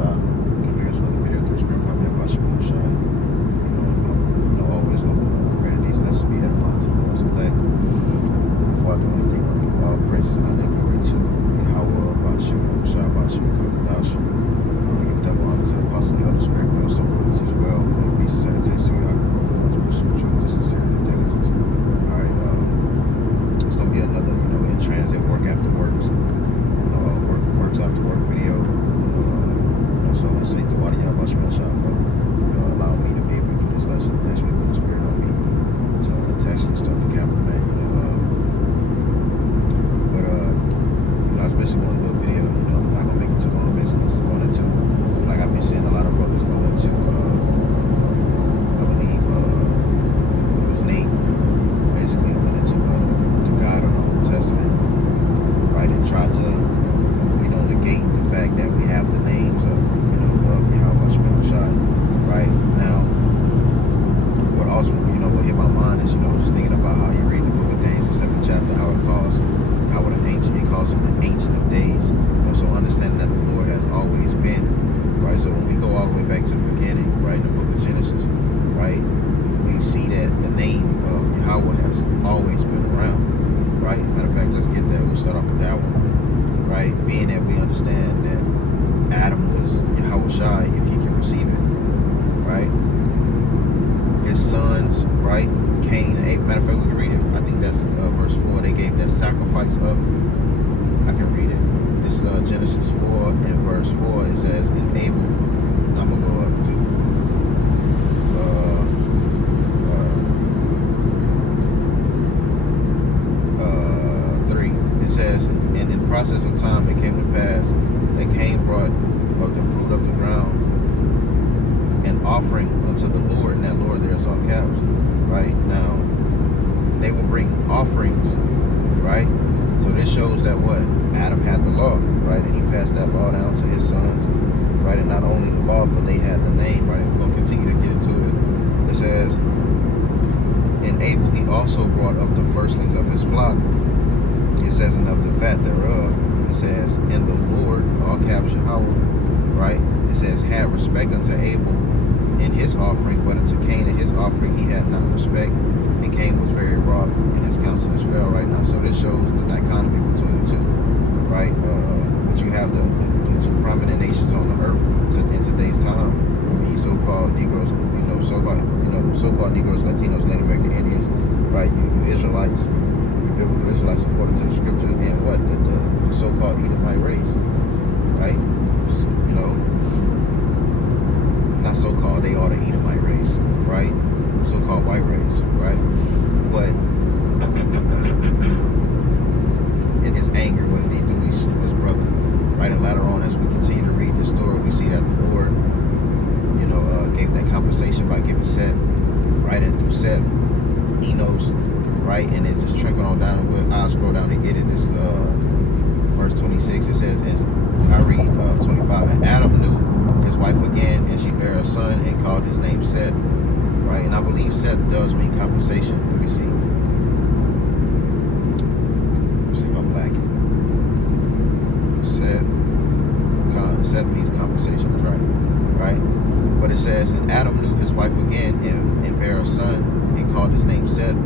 Come here's another video through Spring Pop Yahawah Shai. Always looking on greater deeds. Let's be edifying to the Lord's elect. Before I do anything, I give all praises, honor, and glory to Yahawah, Bashim, Shai, Bashim, Kakadash. I want to give double honor to the apostle, the elders, great millstone brothers as well. And peace and salutations to you, Yahawah, for us pushing the truth, the sincerity, and diligence. Alright, it's going to be another, in transit, work after works. Works after work video. So I want to say the water Yahawah Shai for allow me to be able to do this lesson and actually put the spirit on me to actually start the cameraman, but I was basically going to do a video, not gonna make it too long, basically just going into, like I've been seeing a lot of brothers go into, I believe it was Nate, basically went into the God of the Old Testament, right, and tried to negate the fact that we have the names of Yahawah Shai. Right now, what also what hit my mind is just thinking about how you read the book of James, the 7th chapter, how it calls him the Ancient of Days. So understanding that the Lord has always been, right? So when we go all the way back to the beginning, right, in the book of Genesis, right, we see that the name of Yahawah has always been around, right? Matter of fact, let's get there. We'll start off with that one, right? Being that we understand that Adam was Yahawah Shai, if you can receive it. Right, his sons, right, Cain. Matter of fact, we can read it. I think that's verse 4. They gave that sacrifice up. I can read it. This is Genesis 4 and verse 4. It says, "And Abel." I'm gonna go up to 3. It says, "And in process of time, it came to pass that Cain brought of the fruit of the ground an offering unto the Lord," and that Lord there is all caps, right? Now, they will bring offerings, right? So this shows that what? Adam had the law, right? And he passed that law down to his sons, right? And not only the law, but they had the name, right? And we're going to continue to get into it. It says, "And Abel he also brought of the firstlings of his flock," it says, "and of the fat thereof," it says, "and the Lord," all caps Yahawah, right? It says, "had respect unto Abel in his offering, but unto Cain in his offering he had not respect. And Cain was very wroth, and his counselors fell." Right now, so this shows the dichotomy between the two, right? But you have the two prominent nations on the earth in today's time. These so-called Negroes, so-called Negroes, Latinos, Native American Indians, right? You Israelites, you biblical Israelites according to the scripture, and what the so-called Edomite race, right? Not so-called, they are the Edomite race, right? So-called white race, right? But in his anger, what did he do? He slew his brother, right? And later on, as we continue to read this story, we see that the Lord, gave that compensation by giving Seth, right? And through Seth, Enos, right? And it just trickled on down. I'll scroll down and get it. This verse 26. It says, and I read 25, "And Adam knew his wife again, and she bare a son and called his name Seth," right? And I believe Seth does mean compensation. Let me see. Let's see if I'm lacking. Seth means compensation, is right? But it says, "And Adam knew his wife again, and bare a son and called his name Seth.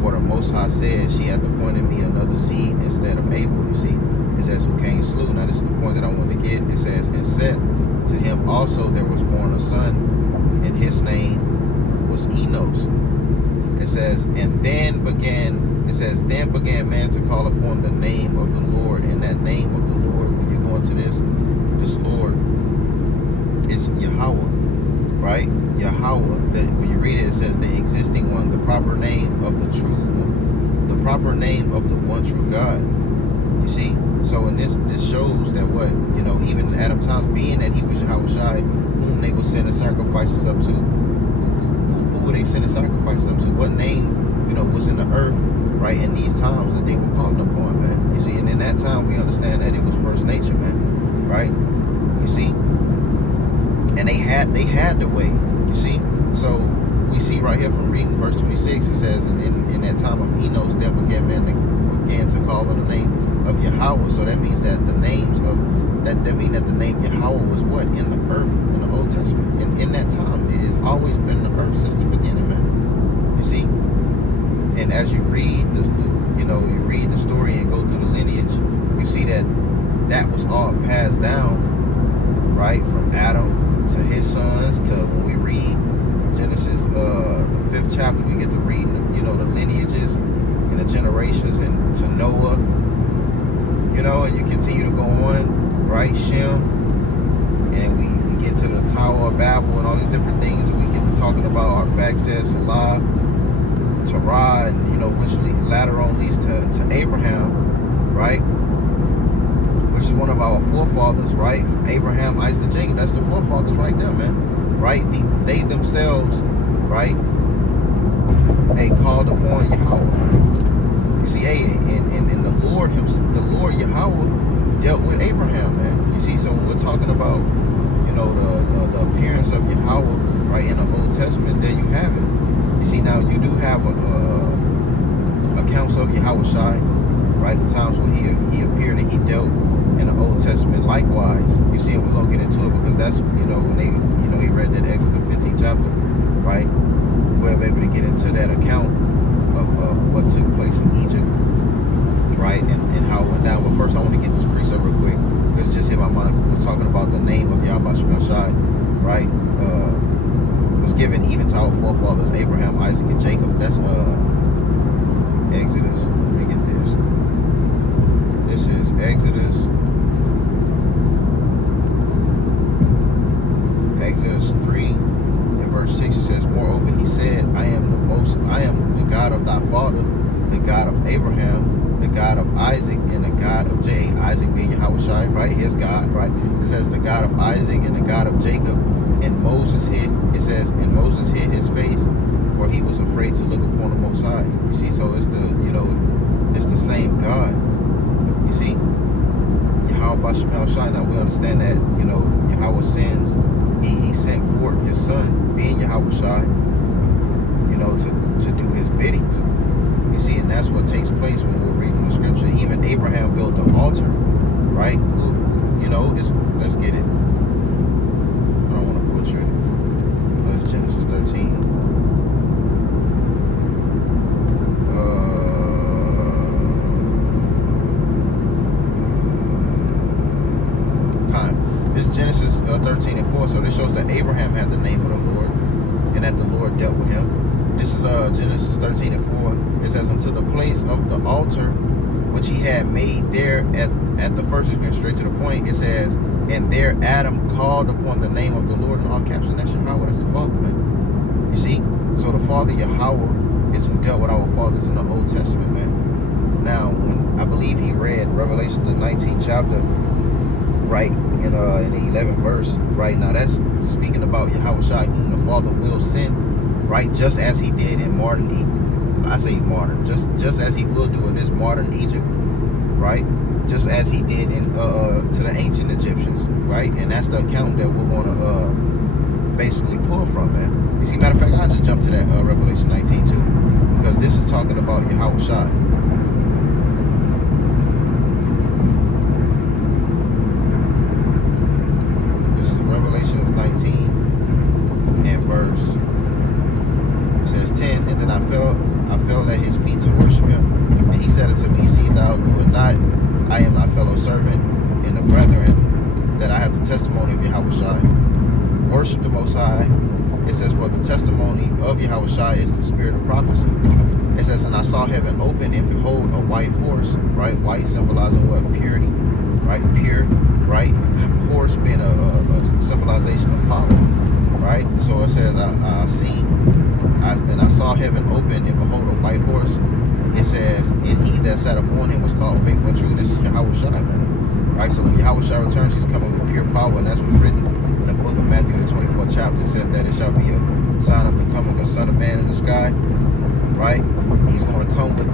For the Most High said, She hath appointed me another seed instead of Abel." You see, it says, "Who Cain slew." Now this is the point that I wanted to get. It says, "And Seth, to him also there was born a son, and his name was Enos." It says, then began man to call upon the name of the Lord." And that name of the Lord, when you go into this Lord, is Yahawah, right? Yahawah. When you read it, it says the existing one, the proper name of the one true God. You see? So in this shows that what, even in Adam times, being that he was Yahawah Shai, whom they would send the sacrifices up to, who would they send the sacrifices up to? What name, was in the earth, right, in these times that they were calling upon, man. You see, and in that time we understand that it was first nature, man, right? You see? And they had the way, you see? So we see right here from reading verse 26, it says, "And in that time of Enos, there began to call on the name of Yahawah." So that means that the names of that mean that the name Yahawah was what? In the earth in the Old Testament. And in that time, it has always been the earth since the beginning, man. You see? And as you read you read the story and go through the lineage, you see that was all passed down, right? From Adam to his sons, to when we read Genesis, the 5th chapter, we get to read, the lineages and the generations, and to Noah, and you continue to go on, right? Shem, and we get to the Tower of Babel and all these different things, and we get to talking about Arphaxad, Salah, Terah, and which later on leads to Abraham, right? Which is one of our forefathers, right? From Abraham, Isaac, Jacob. That's the forefathers right there, man. Right? They themselves, right? They called upon Yahawah. You see, in the Lord Yahawah dealt with Abraham, man. You see, so when we're talking about, the appearance of Yahawah, right, in the Old Testament, there you have it. You see, now you do have accounts of Yahawah, right? The times where he appeared and he dealt in the Old Testament. Likewise, you see, and we're gonna get into it because that's when they he read that Exodus 15th chapter, right? We're able to get into that account of what took place in Egypt, right? And how it went down. But first, I want to get this precept real quick because it just hit my mind. We're talking about the name of Yahawah, right? Was given even to our forefathers Abraham, Isaac, and Jacob. That's Exodus. Let me get this. This is Exodus 3 and verse 6. It says, moreover, he said, I am the God of thy father, the God of Abraham, the God of Isaac, and the God of Jacob. Isaac being Yahawah, right? His God, right? It says the God of Isaac and the God of Jacob. And Moses hid his face, for he was afraid to look upon the Most High. You see, so it's the same God. You see, Yahawah. Now we understand that Yahawah sends. He sent forth his son, being Yahawah, to do his biddings. You see, and that's what takes place when we're reading the scripture. Even Abraham built the altar, right? Let's get it. I don't want to butcher it. It's Genesis 13. It's Genesis 13 and 4. So this shows that Abraham had the name of the Lord, and that the Lord dealt with him. This is Genesis 13 and 4. It says, unto the place of the altar which he had made there at the first, it's going straight to the point. It says, and there Adam called upon the name of the Lord, in all caps, and that's Yahawah. That's the Father, man. You see? So the Father Yahawah is who dealt with our fathers in the Old Testament, man. Now, when I believe he read Revelation, the 19th chapter, right, in the 11th verse, right? Now that's speaking about Yahawah, whom the Father will send, right? Just as he did in just as he will do in this modern Egypt, right? Just as he did in to the ancient Egyptians, right? And that's the account that we're going to basically pull from, man. You see, matter of fact, I'll just jump to that Revelation 19 too, because this is talking about Yahawah. This is Revelations 19 and verse, it says 10, and then I fell at his feet to worship him. And he said unto me, see thou do it not. I am thy fellow servant and the brethren, that I have the testimony of Yahawah. Worship the Most High. It says, for the testimony of Yahawah is the spirit of prophecy. It says, and I saw heaven open, and behold, a white horse, right? White symbolizing what? Purity, right? Pure, right? Horse being a symbolization of power, right? So it says, I saw heaven open, and behold, a white horse. It says, and he that sat upon him was called faithful and true. This is Yahawah, man. Right? So when Yahawah returns, he's coming with pure power, and that's what's written in the book of Matthew, the 24th chapter. It says that it shall be a sign of the coming of the Son of Man in the sky. Right? He's going to come with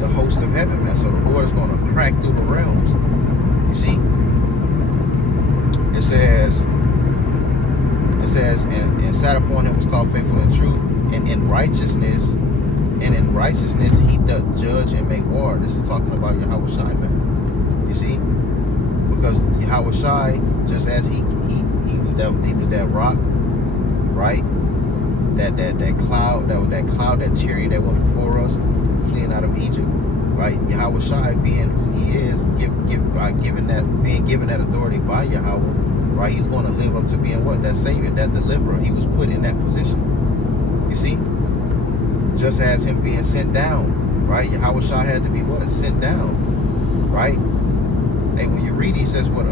the host of heaven, man. So the Lord is going to crack through the realms. You see? It says, and sat upon him was called faithful and true, and in righteousness he doth judge and make war. This is talking about Yahawah, man. You see? because Yahawah, just as he was that rock, right? That cloud, that chariot that went before us, fleeing out of Egypt, right? Yahawah being who he is, being given that authority by Yahawah, right? He's going to live up to being what? That savior, that deliverer. He was put in that position. You see? Just as him being sent down, right? Yahawah had to be what? Sent down, right? Hey, when you read, he says what?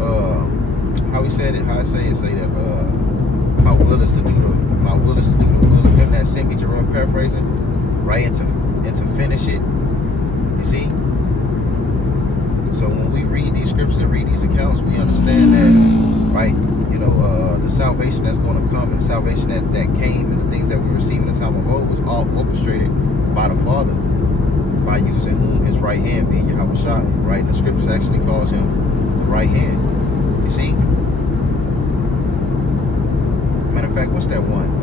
How he said it? How I say it? Say that my will is to do the will of him that sent me, to run, paraphrasing, right? And to finish it. You see? So when we read these scriptures and read these accounts, we understand that, right? You know, the salvation that's going to come, and the salvation that came, and the things that we receive in the time of old was all orchestrated by the Father, by using whom? His right hand, being Yahawah, right? And the scriptures actually calls him the right hand. You see? Matter of fact, what's that one?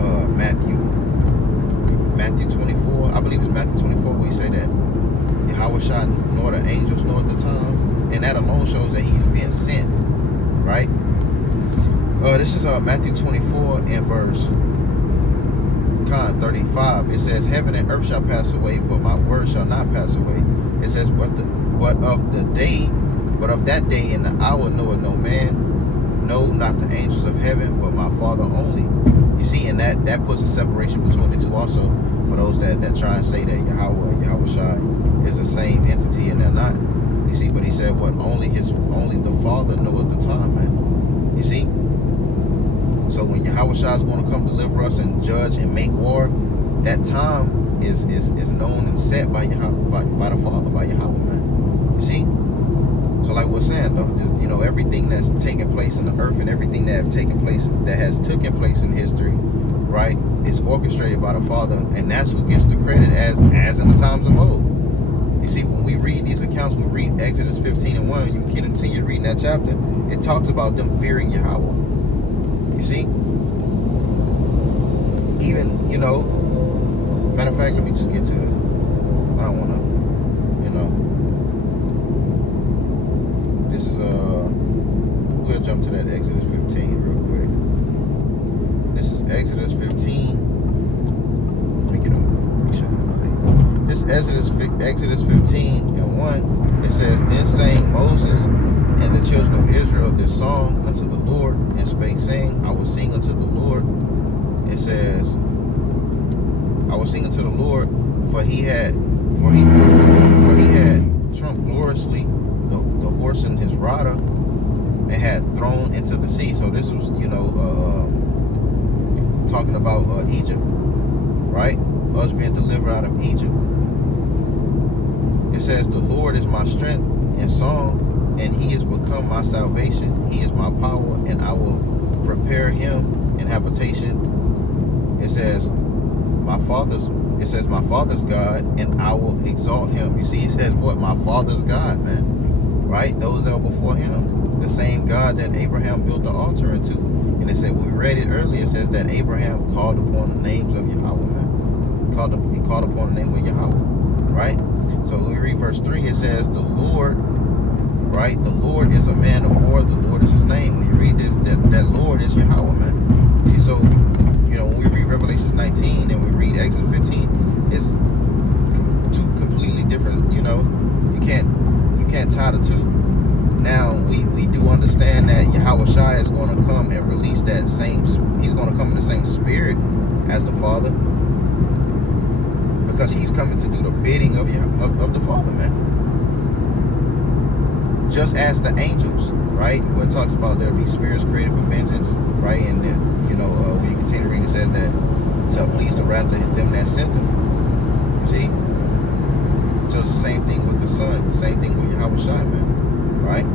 Matthew 24. I believe it's Matthew 24 where he say that Yahawah nor the angels nor the time, and that alone shows that he's being sent, right? This is Matthew 24 and verse 35. It says, "Heaven and earth shall pass away, but my word shall not pass away." It says, but of that day and the hour knoweth no man, no, not the angels of heaven, but my Father only. You see, and that puts a separation between the two also, for those that try and say that Yahawah is the same entity, and they're not. You see, but he said what? Only the Father knoweth the time, man. You see? So when Yahawah is going to come deliver us and judge and make war, that time is known and set by the Father, by Yahawah, man. You see? So like we're saying, you know, everything that's taking place in the earth and everything that has taken place in history, right, is orchestrated by the Father, and that's who gets the credit as in the times of old. You see, when we read these accounts, we read Exodus 15 and 1, you can continue reading that chapter, it talks about them fearing Yahawah. You see? Even, you know, matter of fact, let me just get to it. I don't want to, you know. This is, we'll jump to that Exodus 15 real quick. This is Exodus 15. Let me get up. Let me show you. This Exodus 15 and 1, it says, "Then sang Moses and the children of Israel this song unto the Lord, and spake, saying, I will sing unto the Lord." It says, "I will sing unto the Lord, for he had trumped gloriously the horse and his rider, and had thrown into the sea." So this was, you know, talking about Egypt, right? Us being delivered out of Egypt. It says, "The Lord is my strength and song, and he is become my salvation. He is my power, and I will prepare him an habitation." It says, my father's God, and I will exalt him. You see, it says what? My father's God, man. Right? Those that were before him. The same God that Abraham built the altar into. And it said, we read it earlier, it says that Abraham called upon the names of Yahawah, man. He called upon the name of Yahawah. Right? So when we read verse 3, it says, the Lord, right? The Lord is a man of war. The Lord is his name. When you read this, that Lord is Yahawah, man. You see, so, you know, when we read Revelations 19 and we read Exodus 15, it's two completely different, you know. You can't tie the two. Now, we do understand that Yahawah is going to come and release that same, he's going to come in the same spirit as the Father, because he's coming to do the bidding of the Father, man. Just as the angels, right? Where it talks about there be spirits created for vengeance, right? And then, you know, when you continue to read, it says that to please the wrath of them that sent them. You see? Just the same thing with the Son, the same thing with Yahawah, man. Right?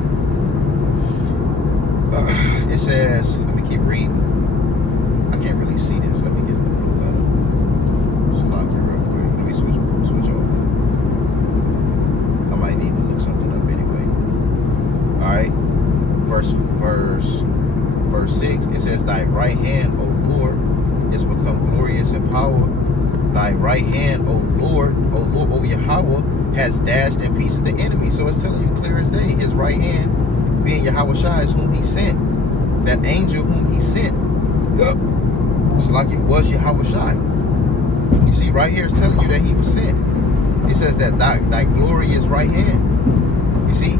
It says, let me keep reading. I can't really see this. Let me get a letter. Just lock it real quick. Let me switch over. I might need to look something up anyway. Alright. Verse 6, it says, thy right hand, O Lord, is become glorious in power. Thy right hand, O Lord, O Yahawah, has dashed in pieces the enemy. So it's telling you clear as day, his right hand being Yahawah is whom he sent. That angel whom he sent. It's like it was Yahawah. You see, right here it's telling you that he was sent. It says that thy glory is right hand. You see,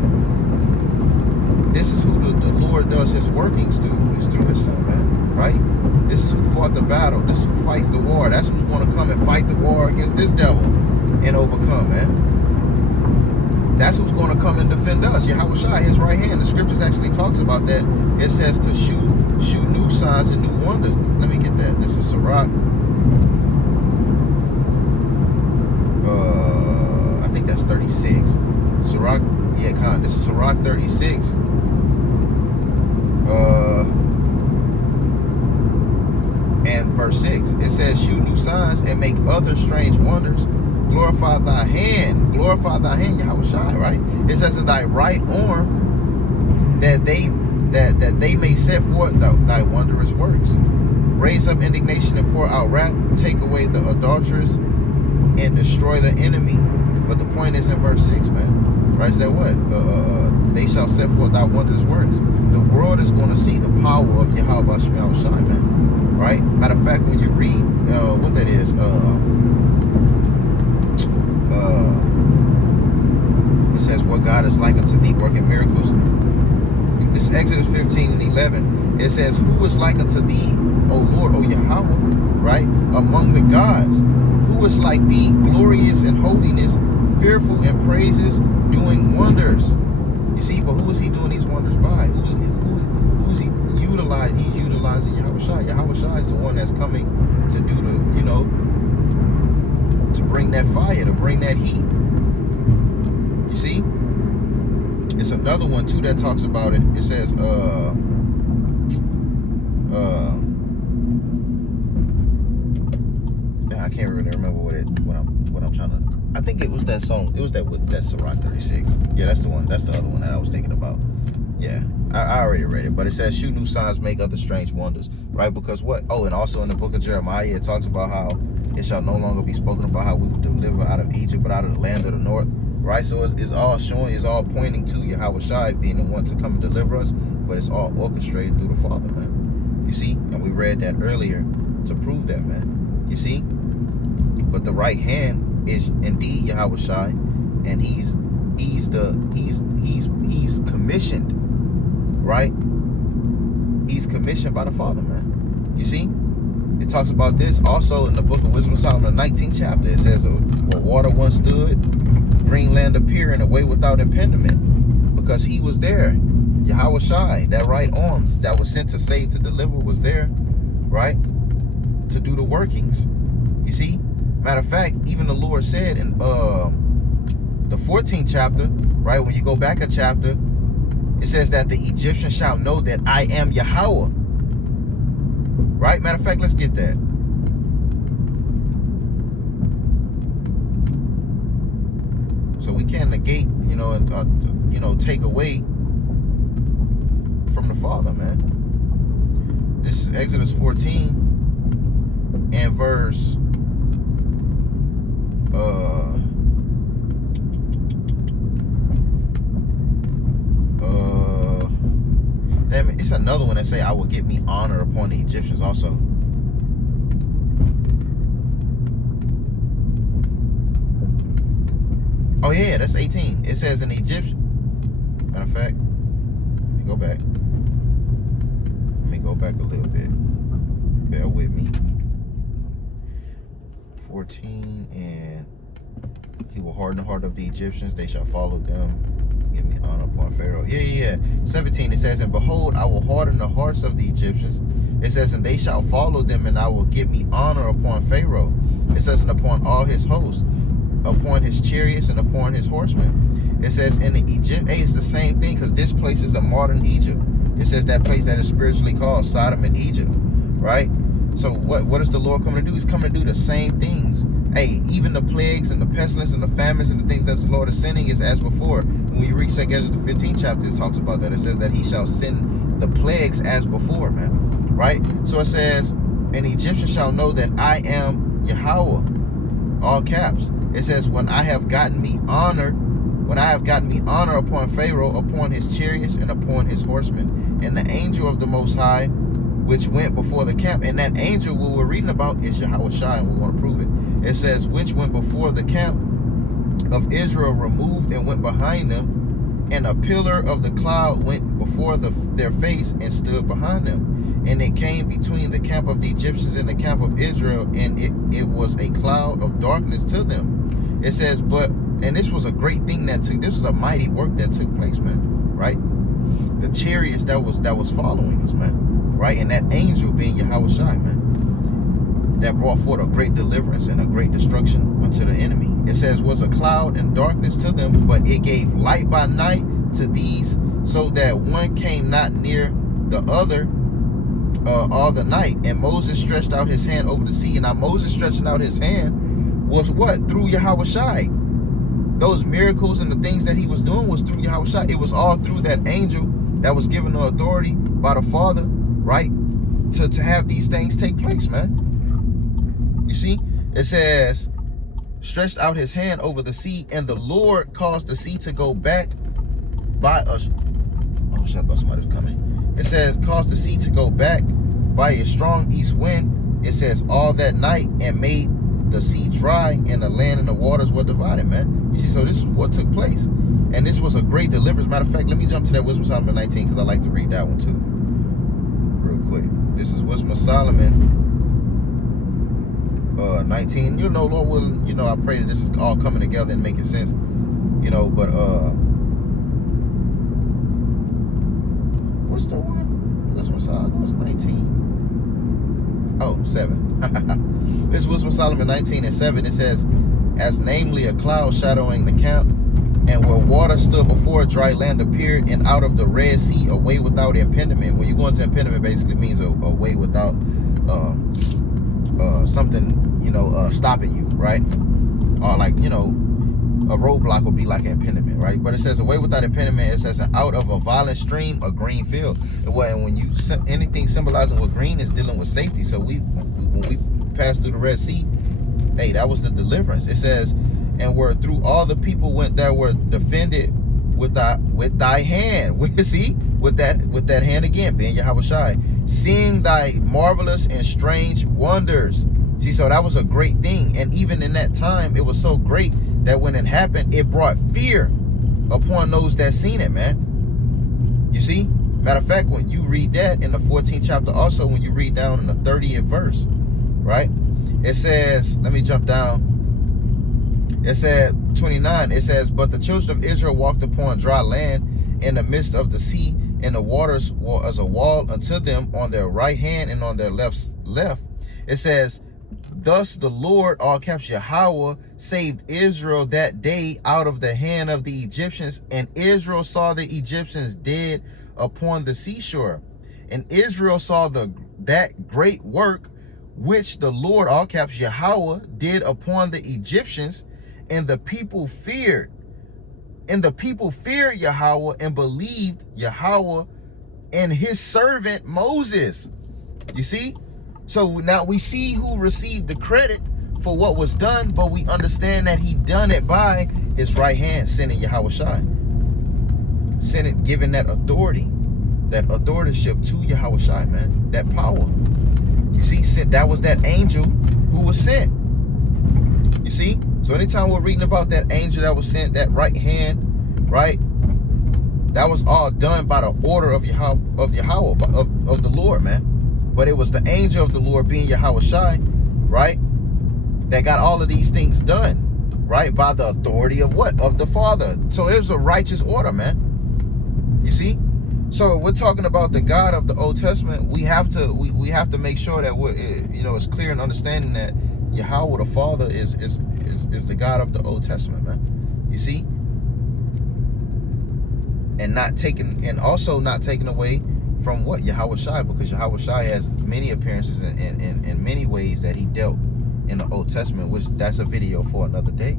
this is who the Lord does his workings through. It's through his son, man. Right? This is who fought the battle. This is who fights the war. That's who's going to come and fight the war against this devil and overcome, man. That's who's going to come and defend us. Yahawah, his right hand. The scriptures actually talks about that. It says to shew new signs and new wonders. Let me get that. This is Sirach. I think that's 36. Sirach, yeah, this is Sirach 36. And verse 6. It says, shew new signs and make other strange wonders. Glorify thy hand, Yahawah, right? It says in thy right arm that they may set forth thy wondrous works. Raise up indignation and pour out wrath, take away the adulteress and destroy the enemy. But the point is in verse 6, man. Right? Is that what? They shall set forth thy wondrous works. The world is going to see the power of Yahawah Shai, man. Right? Matter of fact, when you read what that is, it says, what God is like unto thee, working miracles. This is Exodus 15 and 11. It says, who is like unto thee, O Lord, O Yahawah, right? Among the gods, who is like thee, glorious in holiness, fearful in praises, doing wonders. You see, but who is he doing these wonders by? Who is he utilizing? He's utilizing Yahawah. Yahawah is the one that's coming to do the, to bring that fire, to bring that heat. You see? It's another one too that talks about it. It says, I can't really remember what I'm trying to. I think it was that song. It was that Sirach 36. Yeah, that's the one. That's the other one that I was thinking about. Yeah, I already read it, but it says, shew new signs, make other strange wonders, right? Because what? Oh, and also in the book of Jeremiah, it talks about how it shall no longer be spoken about how we will deliver out of Egypt, but out of the land of the north, right? So it's all showing, it's all pointing to Yahawah being the one to come and deliver us, but it's all orchestrated through the Father, man. You see? And we read that earlier to prove that, man. You see? But the right hand is indeed Yahawah, and he's commissioned, right? He's commissioned by the Father, man. You see? It talks about this also in the book of Wisdom of Solomon, the 19th chapter. It says, where water once stood, green land appearing, a way without impediment, because he was there. Yahawah, that right arm that was sent to save, to deliver, was there, right? To do the workings. You see? Matter of fact, even the Lord said in the 14th chapter, right? When you go back a chapter, it says that the Egyptians shall know that I am Yahawah. Right? Matter of fact, let's get that. So we can't negate, and take away from the Father, man. This is Exodus 14 and verse it's another one that say, I will give me honor upon the Egyptians also. Oh yeah, that's 18. It says in Egyptian. Matter of fact, let me go back. Let me go back a little bit. Bear with me. 14, and he will harden the heart of the Egyptians. They shall follow them. Give me honor upon Pharaoh. Yeah. 17, it says, and behold, I will harden the hearts of the Egyptians. It says, and they shall follow them, and I will give me honor upon Pharaoh. It says, and upon all his hosts, upon his chariots, and upon his horsemen. It says, in the Egypt, it's the same thing, because this place is a modern Egypt. It says that place that is spiritually called Sodom and Egypt, right? So what is the Lord coming to do? He's coming to do the same things. Hey, even the plagues and the pestilence and the famines and the things that the Lord is sending is as before. When we reach Exodus the 15th chapter, it talks about that. It says that he shall send the plagues as before, man. Right? So it says, and the Egyptians shall know that I am Yahawah. All caps. It says, when I have gotten me honor when I have gotten me honor upon Pharaoh, upon his chariots, and upon his horsemen. And the angel of the Most High, which went before the camp, and that angel what we're reading about is Yahawah, and we want to prove it. It says, which went before the camp of Israel, removed and went behind them, and a pillar of the cloud went before their face and stood behind them. And it came between the camp of the Egyptians and the camp of Israel, and it was a cloud of darkness to them. It says, and this was a great thing this was a mighty work that took place, man, right? The chariots that was following us, man, right? And that angel being Yahawah, man, that brought forth a great deliverance and a great destruction unto the enemy. It says, was a cloud and darkness to them, but it gave light by night to these, so that one came not near the other all the night. And Moses stretched out his hand over the sea. And now Moses stretching out his hand was what? Through Yahawah. Those miracles and the things that he was doing was through Yahawah. It was all through that angel that was given the authority by the Father, right? To have these things take place, man. You see? It says, stretched out his hand over the sea, and the Lord caused the sea to go back by us. Oh shit, I thought somebody was coming. It says, caused the sea to go back by a strong east wind. It says, all that night, and made the sea dry, and the land and the waters were divided, man. You see, so this is what took place. And this was a great deliverance. Matter of fact, let me jump to that Wisdom of Solomon 19, because I like to read that one too. Real quick. This is Wisdom of Solomon 19. You know, Lord willing, you know, I pray that this is all coming together and making sense. You know, but what's the one? Wisdom of Solomon was 19. Oh, 7. This was Wisdom of Solomon 19 and 7. It says, as namely a cloud shadowing the camp, and where water stood before, dry land appeared, and out of the Red Sea a way without impediment. When you go into impediment, basically means a way without something, you know, stopping you, right? Or like, you know, a roadblock would be like an impediment, right? But it says a way without impediment. It says out of a violent stream, a green field. And when you anything symbolizing what green is dealing with safety. So when we passed through the Red Sea, hey, that was the deliverance. It says, and were through all the people went that were defended with thy hand. See, with that hand again, being Yahawah, seeing thy marvelous and strange wonders. See, so that was a great thing. And even in that time, it was so great that when it happened, it brought fear upon those that seen it, man. You see? Matter of fact, when you read that in the 14th chapter, also when you read down in the 30th verse, right? It says, let me jump down. It said 29, it says, but the children of Israel walked upon dry land in the midst of the sea, and the waters were as a wall unto them on their right hand and on their left. It says, thus the Lord, all caps Yahawah, saved Israel that day out of the hand of the Egyptians, and Israel saw the Egyptians dead upon the seashore. And Israel saw that great work which the Lord, all caps Yahawah, did upon the Egyptians, and the people feared. And the people feared Yahawah and believed Yahawah and his servant Moses. You see? So now we see who received the credit for what was done, but we understand that he done it by his right hand, sending Yahawah, sending, giving that authority, that authorship to Yahawah, man, that power. You see, that was that angel who was sent. You see? So anytime we're reading about that angel that was sent, that right hand, right? That was all done by the order of Yahawah, of the Lord, man. But it was the angel of the Lord, being Yahawah, right? That got all of these things done, right? By the authority of what? Of the Father. So it was a righteous order, man. You see? So if we're talking about the God of the Old Testament, we have to make sure that we're, you know, it's clear and understanding that Yahawah the Father is the God of the Old Testament, man. You see? And also not taken away from what? Yahawah, because Yahawah has many appearances in many ways that he dealt in the Old Testament, which that's a video for another day.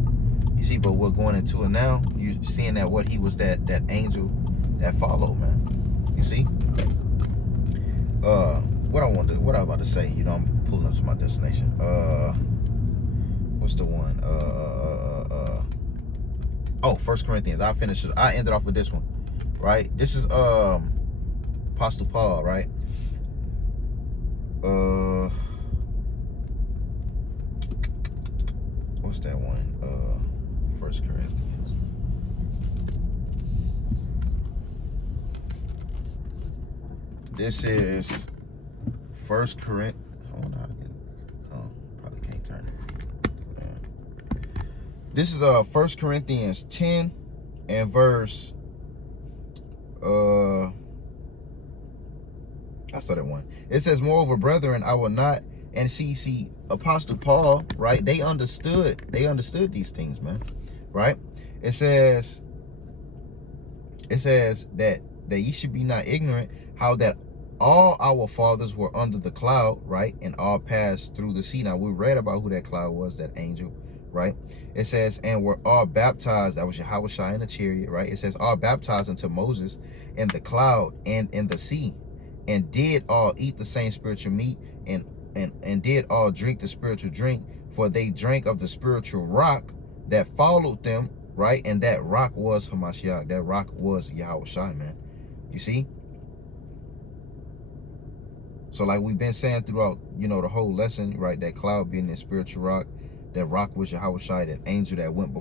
You see, but we're going into it now. You're seeing that what he was that angel that followed, man. You see? What I was about to say, you know, I'm pulling up to my destination. What's the one? Oh, 1 Corinthians. I finished it. I ended off with this one, right? This is Apostle Paul, right? What's that one? 1 Corinthians. This is 1 Corinthians. Hold on. Oh, probably can't turn it. Yeah. This is 1 Corinthians 10 and verse I started one. It says, moreover, brethren, I will not. And see, Apostle Paul, right? They understood these things, man. Right? It says that ye should be not ignorant how that all our fathers were under the cloud, right? And all passed through the sea. Now we read about who that cloud was, that angel, right? It says, and were all baptized. That was Yahawah in the chariot, right? It says, all baptized unto Moses in the cloud and in the sea, and did all eat the same spiritual meat, and did all drink the spiritual drink, for they drank of the spiritual rock that followed them, right? And that rock was Hamashiach. That rock was Yahawah, man. You see? So like we've been saying throughout, the whole lesson, right? That cloud being the spiritual rock, that rock was Yahawah, that angel that went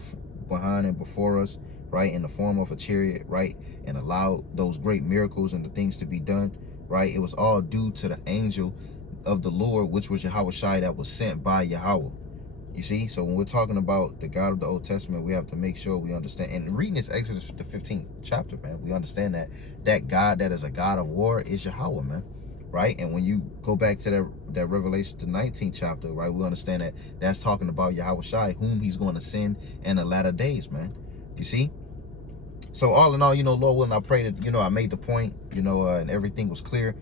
behind and before us, right? In the form of a chariot, right? And allowed those great miracles and the things to be done, right? It was all due to the angel of the Lord, which was Yahawah, that was sent by Yahawah. You see? So when we're talking about the God of the Old Testament, we have to make sure we understand. And reading this Exodus, the 15th chapter, man, we understand that God that is a God of war is Yahawah, man. Right? And when you go back to that Revelation, the 19th chapter, right, we understand that that's talking about Yahawah, whom he's going to send in the latter days, man. You see? So all in all, Lord willing, I pray that, I made the point, and everything was clear,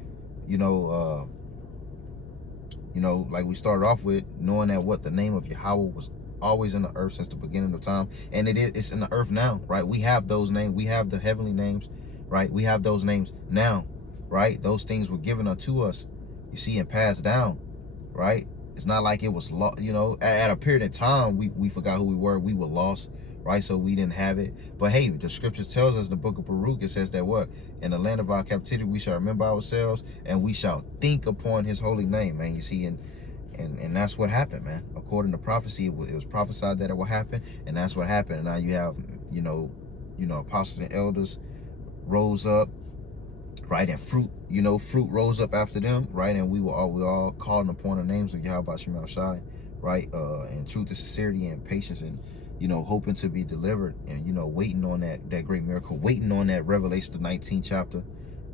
like we started off with, knowing that what the name of Yahawah was always in the earth since the beginning of time, and it's in the earth now, right? We have those names, we have the heavenly names, right? We have those names now, right? Those things were given unto us, you see, and passed down, right? It's not like it was lost, at a period of time, we forgot who we were lost, right? So we didn't have it. But hey, the scriptures tells us in the book of Baruch, it says that what? In the land of our captivity, we shall remember ourselves, and we shall think upon his holy name, man. You see, and that's what happened, man. According to prophecy, it was prophesied that it will happen, and that's what happened. And now you have, apostles and elders rose up, right? And fruit rose up after them, right? And we all calling upon the names of Yahawah Shai, right? And truth and sincerity and patience, and hoping to be delivered, and waiting on that great miracle, waiting on that Revelation, the 19th chapter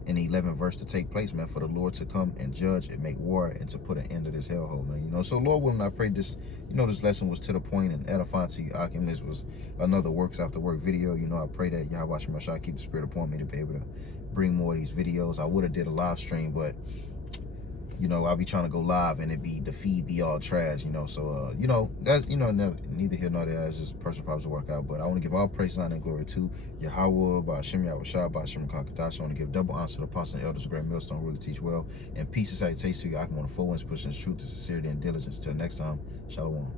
and the 11th verse to take place, man, for the Lord to come and judge and make war and to put an end to this hellhole, man. So Lord willing, I pray this, this lesson was to the point and edifying to you, Akim. This was another works after work video. I pray that Yahawah Shai keep the spirit upon me to be able to bring more of these videos. I would have did a live stream, but I'll be trying to go live and the feed be all trash, so that's neither here nor there. It's just personal problems to work out. But I want to give all praise, honor, and glory to Yahawah, by Hashem Yahawah, by Hashem Kakadash. I want to give double honor to the apostles and elders, great millstone, really teach well, and peace and salutations to you. I can want to full ones pushing truth and sincerity and diligence. Till next time, shalom.